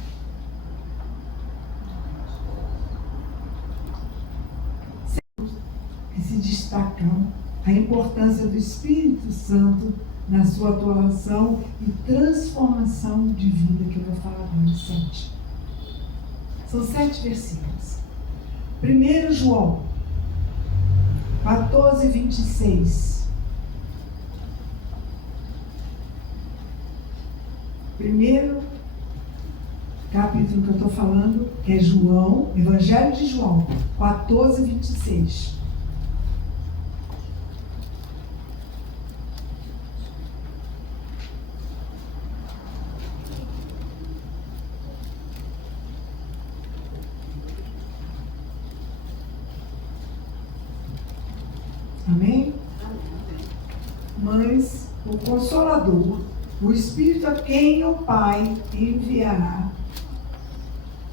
Que se destacam a importância do Espírito Santo na sua atuação e transformação de vida, que eu vou falar agora, 7. São 7 versículos. 1 João 14, 26. Primeiro capítulo que eu estou falando é João, Evangelho de João, 14, 26. Amém? Mas o Consolador, o Espírito a quem o Pai enviará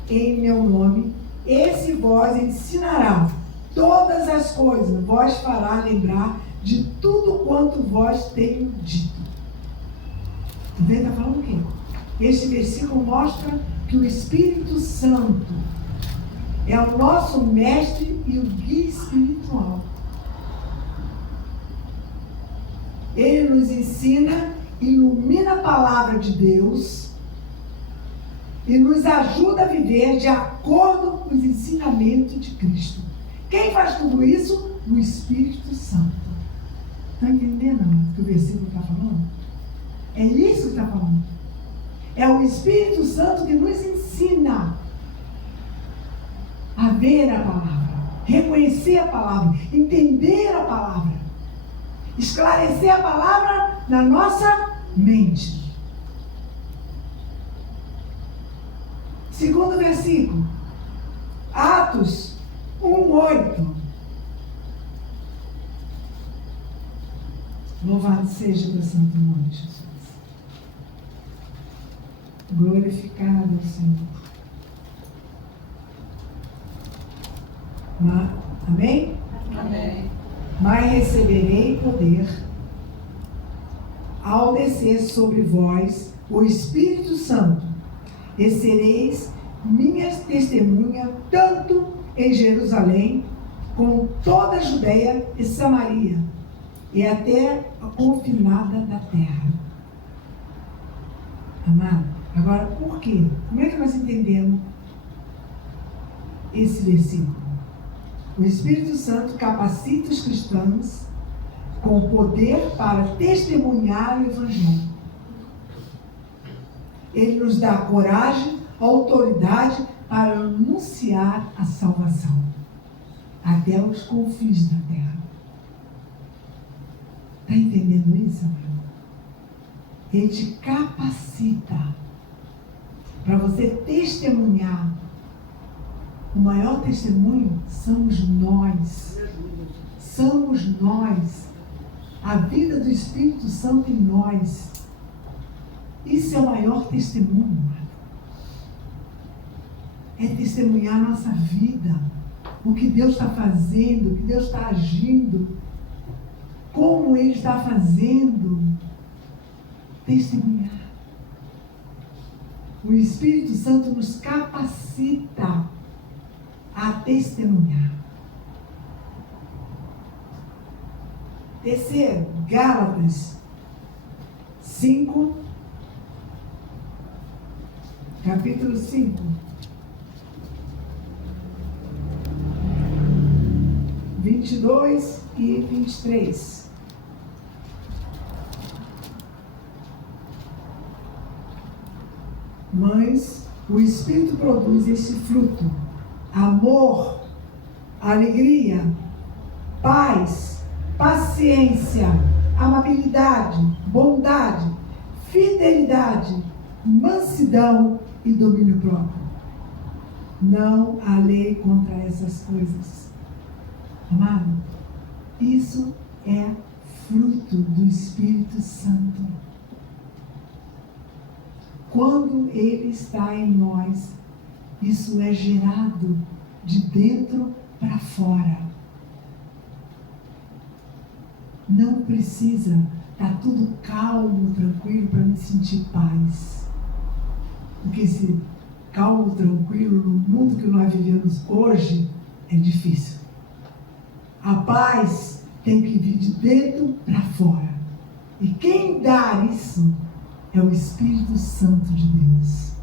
em meu nome, esse vos ensinará todas as coisas, vos fará lembrar de tudo quanto vos tenho dito. Então está falando o quê? Este versículo mostra que o Espírito Santo é o nosso mestre e o guia espiritual. Ele nos ensina, ilumina a palavra de Deus e nos ajuda a viver de acordo com os ensinamentos de Cristo. Quem faz tudo isso? O Espírito Santo. Está entendendo, amado, o que o versículo está falando? É isso que está falando. É o Espírito Santo que nos ensina a ver a palavra, reconhecer a palavra, entender a palavra, esclarecer a palavra na nossa mente. Segundo versículo, Atos 1:8. Louvado seja o santo nome de Jesus. Glorificado é o Senhor. Amém? Amém. Mas receberei poder ao descer sobre vós o Espírito Santo, e sereis minhas testemunhas tanto em Jerusalém, como toda a Judeia e Samaria, e até a confinada da terra. Amado, agora por quê? Como é que nós entendemos esse versículo? O Espírito Santo capacita os cristãos com poder para testemunhar o Evangelho. Ele nos dá coragem, autoridade para anunciar a salvação até os confins da terra. Está entendendo isso, amado? Ele te capacita para você testemunhar. O maior testemunho somos nós. Somos nós. a vida do Espírito Santo em nós. Isso é o maior testemunho. É testemunhar a nossa vida, o que Deus está fazendo, o que Deus está agindo, como Ele está fazendo. Testemunhar. O Espírito Santo nos capacita a testemunhar. Terceiro, Gálatas 5, capítulo 5. 22 e 23. Mas o Espírito produz esse fruto: amor, alegria, paz, paciência, amabilidade, bondade, fidelidade, mansidão e domínio próprio. Não há lei contra essas coisas. Amado, isso é fruto do Espírito Santo. Quando Ele está em nós, isso é gerado de dentro para fora. Não precisa estar tudo calmo, tranquilo para me sentir paz. Porque esse calmo, tranquilo, no mundo que nós vivemos hoje, é difícil. A paz tem que vir de dentro para fora. E quem dá isso é o Espírito Santo de Deus.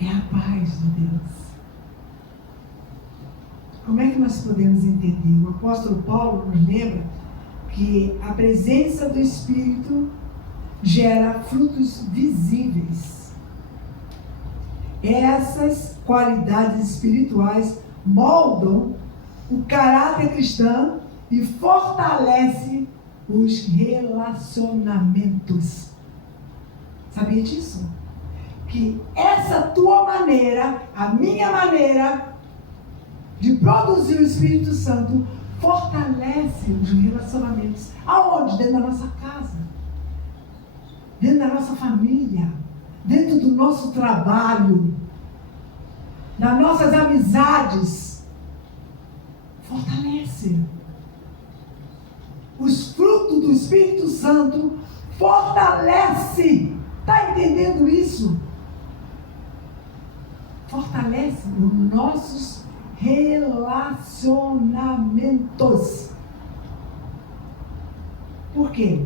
É a paz de Deus. Como é que nós podemos entender? O apóstolo Paulo nos lembra que a presença do Espírito gera frutos visíveis. Essas qualidades espirituais moldam o caráter cristão e fortalecem os relacionamentos. Sabia disso? Que essa tua maneira, a minha maneira de produzir o Espírito Santo fortalece os relacionamentos. Aonde? Dentro da nossa casa, dentro da nossa família, dentro do nosso trabalho, nas nossas amizades. Fortalece. Os frutos do Espírito Santo fortalece. Está entendendo isso? Fortalece os nossos relacionamentos. Por quê?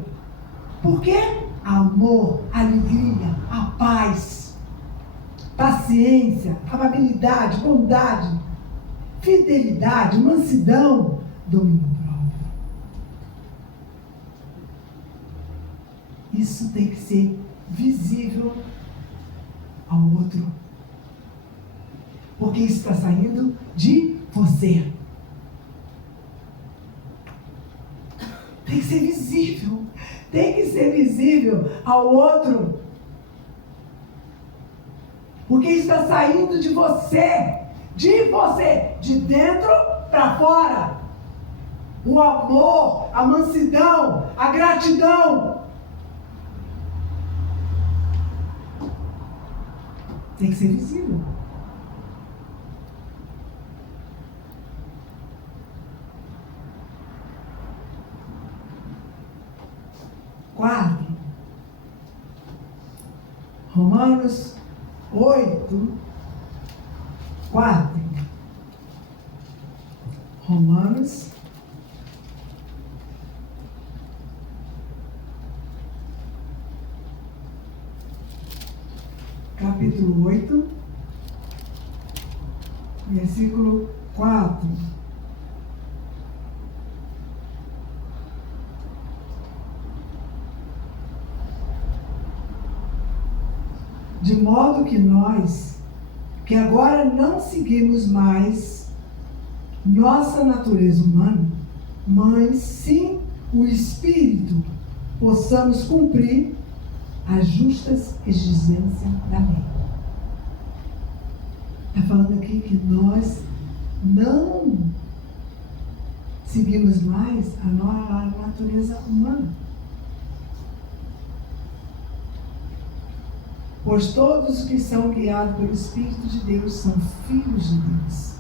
Porque amor, alegria, a paz, paciência, amabilidade, bondade, fidelidade, mansidão, domínio próprio. Isso tem que ser visível ao outro. Porque isso está saindo de você. Tem que ser visível. Tem que ser visível ao outro. Porque isso está saindo de você. De você. De dentro para fora. O amor, a mansidão, a gratidão. Tem que ser visível. Quarto, Romanos 8, 4. Romanos capítulo 8, versículo 4. De modo que nós, que agora não seguimos mais nossa natureza humana, mas sim o Espírito, possamos cumprir as justas exigências da lei. Está falando aqui que nós não seguimos mais a natureza humana. Pois todos os que são guiados pelo Espírito de Deus são filhos de Deus.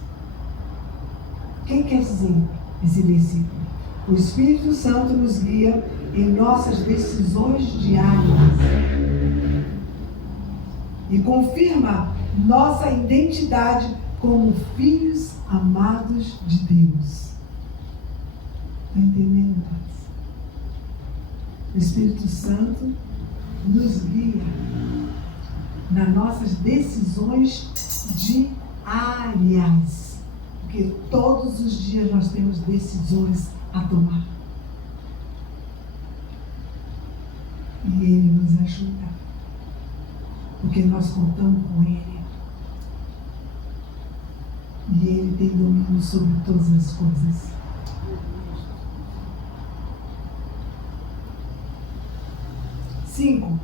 O que quer dizer esse versículo? O Espírito Santo nos guia em nossas decisões diárias e confirma nossa identidade como filhos amados de Deus. Está entendendo, irmãos? O Espírito Santo nos guia nas nossas decisões diárias. Porque todos os dias nós temos decisões a tomar. E Ele nos ajuda. Porque nós contamos com Ele. E Ele tem domínio sobre todas as coisas. Cinco.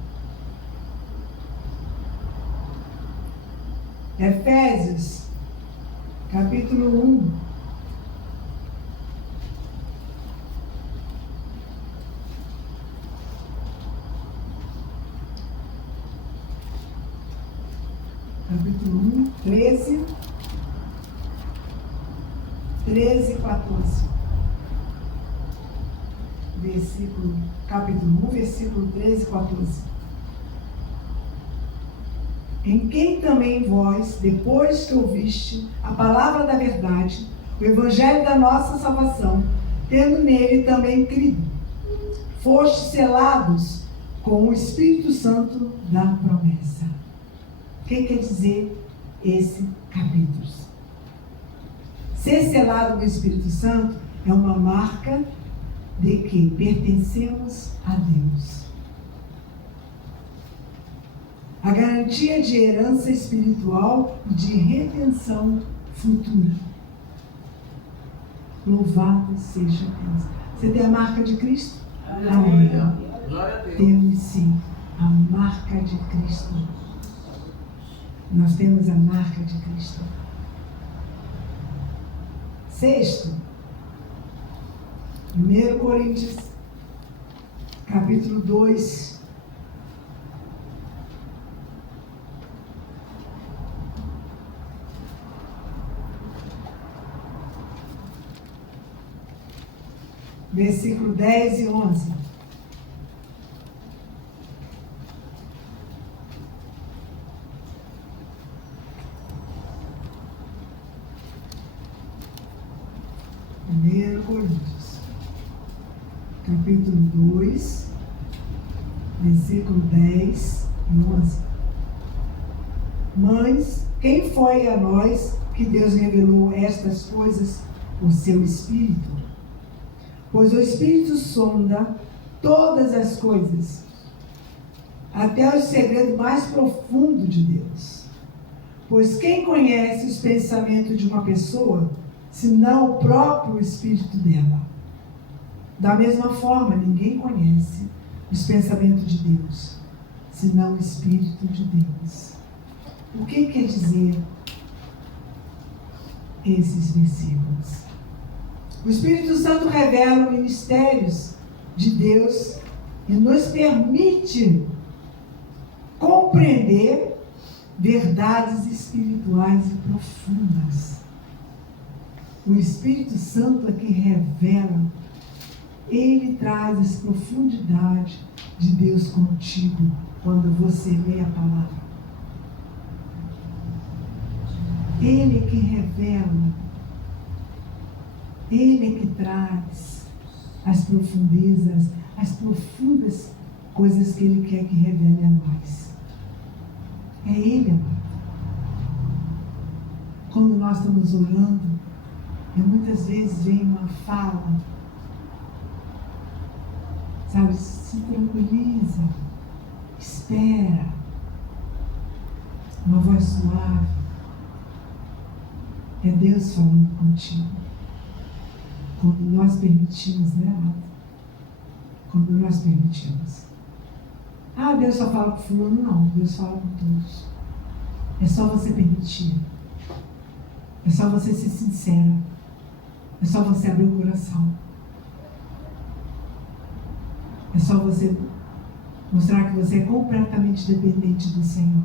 Efésios, capítulo 1. Capítulo 1, 13 e 14. Capítulo 1, versículo 13 e 14. Em quem também vós, depois que ouviste a palavra da verdade, o evangelho da nossa salvação, tendo nele também crido, fostes selados com o Espírito Santo da promessa. O que quer dizer esse capítulo? Ser selado com o Espírito Santo é uma marca de que pertencemos a Deus. A garantia de herança espiritual e de redenção futura. Louvado seja Deus. Você tem a marca de Cristo? Amém. Temos sim a marca de Cristo. Nós temos a marca de Cristo. Sexto, 1 Coríntios, capítulo 2. Versículo 10 e 11. Primeiro Coríntios, capítulo 2, versículo 10 e 11. Mas quem foi a nós que Deus revelou estas coisas? O seu Espírito. Pois o Espírito sonda todas as coisas, até o segredo mais profundo de Deus. Pois quem conhece os pensamentos de uma pessoa, senão o próprio Espírito dela? Da mesma forma, ninguém conhece os pensamentos de Deus, senão o Espírito de Deus. O que quer dizer esses versículos? O Espírito Santo revela os mistérios de Deus e nos permite compreender verdades espirituais e profundas. O Espírito Santo é que revela, ele traz essa profundidade de Deus contigo quando você lê a palavra. Ele é que revela. Ele é que traz as profundezas, as profundas coisas que Ele quer que revele a nós. É Ele, amado. Quando nós estamos orando, e muitas vezes vem uma fala, sabe, se tranquiliza, espera, uma voz suave. É Deus falando contigo. Quando nós permitimos, né, amado? Quando nós permitimos. Ah, Deus só fala com fulano. Não, Deus fala com todos. É só você permitir. É só você ser sincera. É só você abrir o coração. É só você mostrar que você é completamente dependente do Senhor.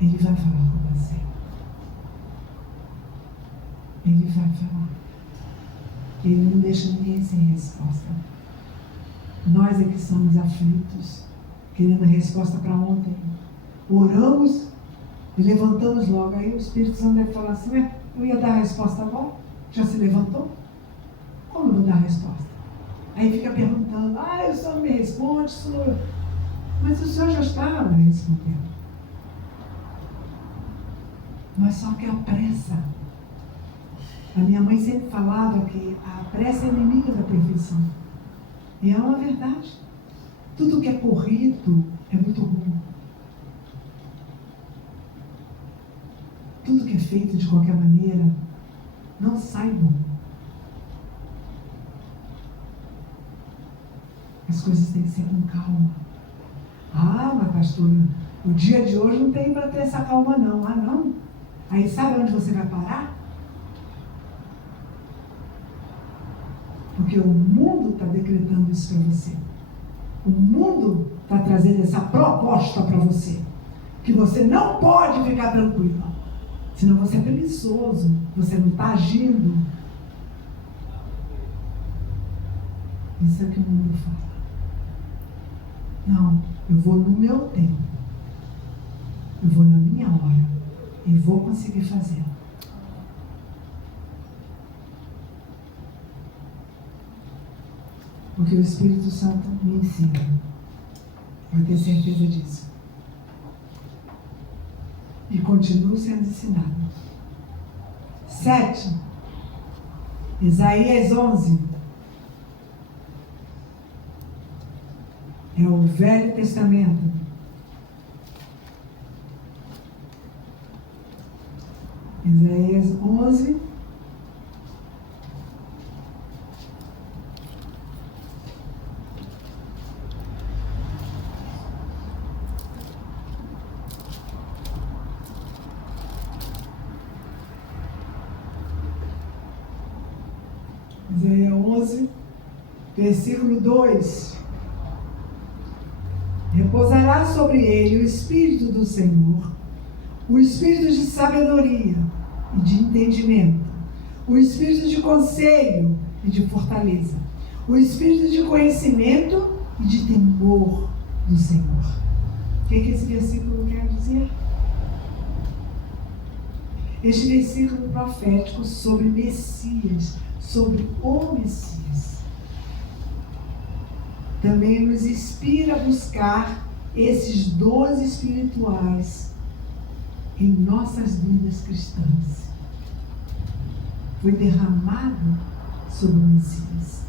Ele vai falar com você. Ele vai falar. Ele não deixa ninguém sem resposta. Nós é que somos aflitos, querendo a resposta para ontem. Oramos e levantamos logo. Aí o Espírito Santo deve falar assim: eu ia dar a resposta agora? Já se levantou? Como eu vou dar a resposta? Aí fica perguntando: o Senhor não me responde, Senhor. Mas o Senhor já estava respondendo. Mas só que a pressa. A minha mãe sempre falava que a pressa é inimiga da perfeição. E é uma verdade. Tudo que é corrido é muito ruim. Tudo que é feito de qualquer maneira não sai bom. As coisas têm que ser com calma. Mas pastor, o dia de hoje não tem para ter essa calma não. Não? Aí sabe onde você vai parar? Porque o mundo está decretando isso para você. O mundo está trazendo essa proposta para você. Que você não pode ficar tranquilo. Senão você é preguiçoso. Você não está agindo. Isso é o que o mundo fala. Não, eu vou no meu tempo. Eu vou na minha hora. E vou conseguir fazer. Porque o Espírito Santo me ensina. Eu tenho certeza disso. E continuo sendo ensinado. 7. Isaías 11. É o Velho Testamento. Isaías 11. Isaías 11, versículo 2. Repousará sobre ele o Espírito do Senhor, o Espírito de sabedoria e de entendimento, o Espírito de conselho e de fortaleza, o Espírito de conhecimento e de temor do Senhor. O que esse versículo quer dizer? Este versículo profético sobre Messias, sobre o Messias, também nos inspira a buscar esses dons espirituais em nossas vidas cristãs. Foi derramado sobre o Messias.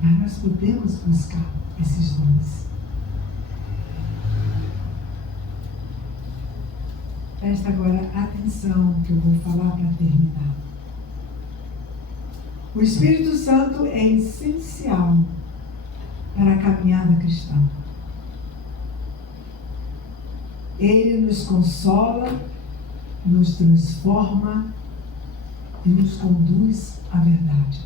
Mas nós podemos buscar esses dons. Presta agora atenção que eu vou falar para terminar. O Espírito Santo é essencial para a caminhada cristã. Ele nos consola, nos transforma e nos conduz à verdade.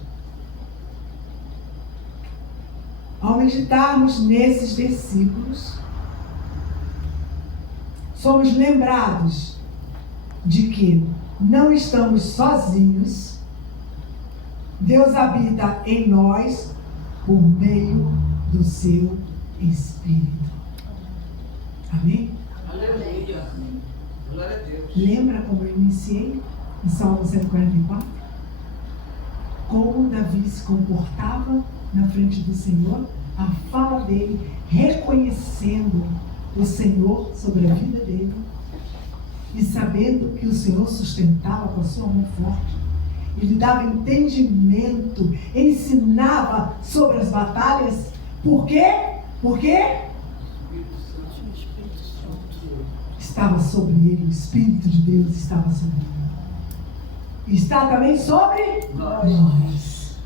Ao meditarmos nesses versículos, somos lembrados de que não estamos sozinhos. Deus habita em nós por meio do seu Espírito. Amém? Aleluia. Glória a Deus. Lembra como eu iniciei em Salmo 144? Como Davi se comportava na frente do Senhor, a fala dele, reconhecendo o Senhor sobre a vida dele e sabendo que o Senhor sustentava com a sua mão forte. Ele dava entendimento, ensinava sobre as batalhas. Por quê? Porque estava sobre ele, o Espírito de Deus estava sobre ele. Está também sobre nós.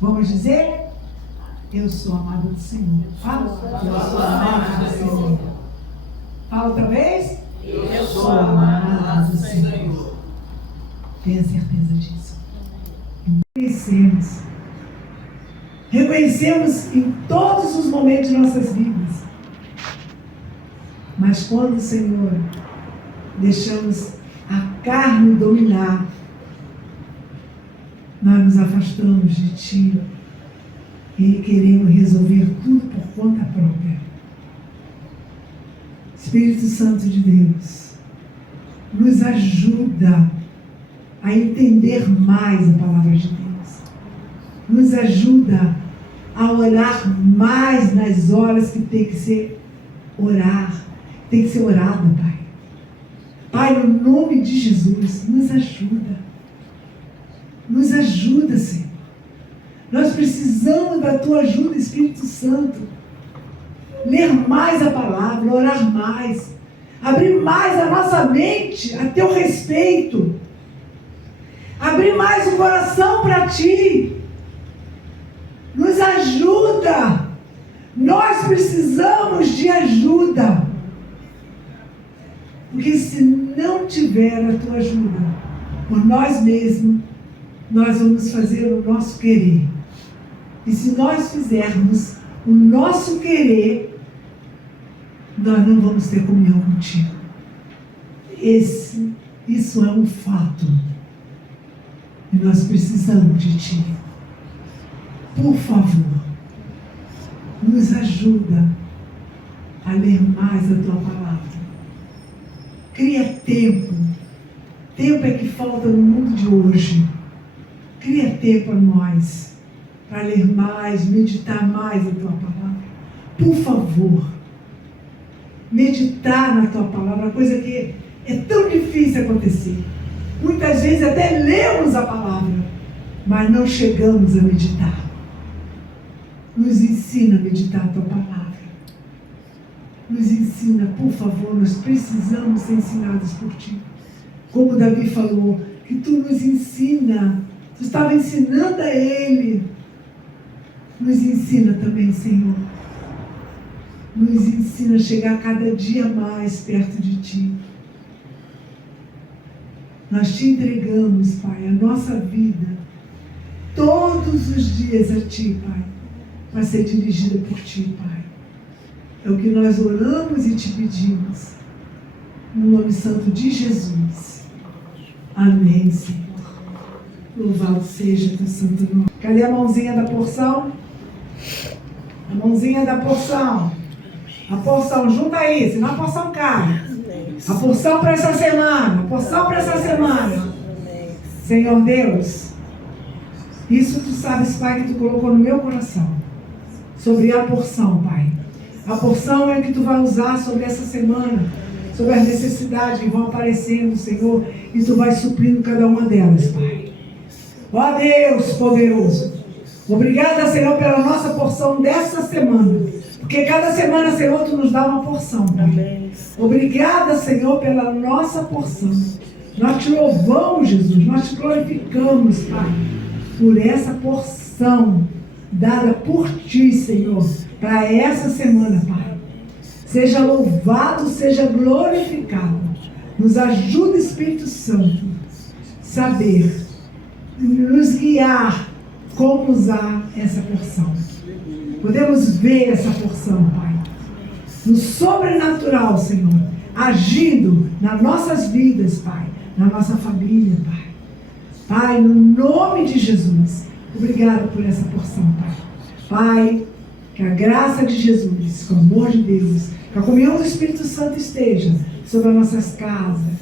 Vamos dizer: eu sou amado do Senhor. Fala. Eu sou amado do Senhor. Fala outra vez. Eu sou amado do Senhor. Tenha certeza disso. Reconhecemos em todos os momentos de nossas vidas. Mas quando, Senhor, deixamos a carne dominar, nós nos afastamos de Ti e queremos resolver tudo por conta própria. Espírito Santo de Deus, nos ajuda a entender mais a palavra de Deus. Nos ajuda a orar mais nas horas que tem que ser orada, Pai. Pai, no nome de Jesus, nos ajuda. Nos ajuda, Senhor. Nós precisamos da Tua ajuda, Espírito Santo. Ler mais a palavra, orar mais. Abrir mais a nossa mente a Teu respeito. Abrir mais o coração para Ti. Nos ajuda. Nós precisamos de ajuda. Porque se não tiver a Tua ajuda, por nós mesmos, nós vamos fazer o nosso querer. E se nós fizermos o nosso querer, nós não vamos ter comunhão contigo. Isso é um fato. E nós precisamos de Ti. Por favor, nos ajuda a ler mais a Tua palavra. Cria tempo. Tempo é que falta no mundo de hoje. Cria tempo a nós para ler mais, meditar mais a Tua palavra. Por favor, meditar na Tua palavra, coisa que é tão difícil acontecer. Muitas vezes até lemos a palavra, mas não chegamos a meditar. Nos ensina a meditar a Tua palavra. Nos ensina, por favor, nós precisamos ser ensinados por Ti. Como Davi falou, que Tu nos ensina. Tu estava ensinando a ele. Nos ensina também, Senhor. Nos ensina a chegar cada dia mais perto de Ti. Nós Te entregamos, Pai, a nossa vida, todos os dias a Ti, Pai, para ser dirigida por Ti, Pai. É o que nós oramos e Te pedimos. No nome santo de Jesus. Amém, Senhor. Louvado seja Teu santo nome. Cadê a mãozinha da porção? A mãozinha da porção. A porção, junta aí, senão a porção cai. A porção para essa semana. A porção para essa semana. Senhor Deus, isso Tu sabes, Pai, que Tu colocou no meu coração. Sobre a porção, Pai. A porção é que Tu vai usar sobre essa semana. Sobre as necessidades que vão aparecendo, Senhor. E Tu vai suprindo cada uma delas, Pai. Ó Deus poderoso, obrigada, Senhor, pela nossa porção dessa semana, porque cada semana, Senhor, Tu nos dá uma porção, Pai. Obrigada, Senhor, pela nossa porção. Nós Te louvamos, Jesus, nós Te glorificamos, Pai, por essa porção dada por Ti, Senhor, para essa semana, Pai. Seja louvado, seja glorificado. Nos ajuda, Espírito Santo, saber nos guiar como usar essa porção. Podemos ver essa porção, Pai, no sobrenatural, Senhor, agindo nas nossas vidas, Pai, na nossa família, Pai. Pai, no nome de Jesus, obrigado por essa porção, Pai. Pai, que a graça de Jesus, que o amor de Deus, que a comunhão do Espírito Santo esteja sobre as nossas casas,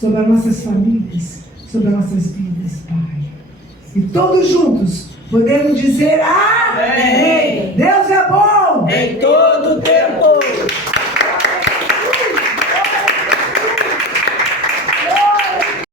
sobre as nossas famílias, sobre as nossas vidas, Pai. E todos juntos podemos dizer amém. Deus é bom.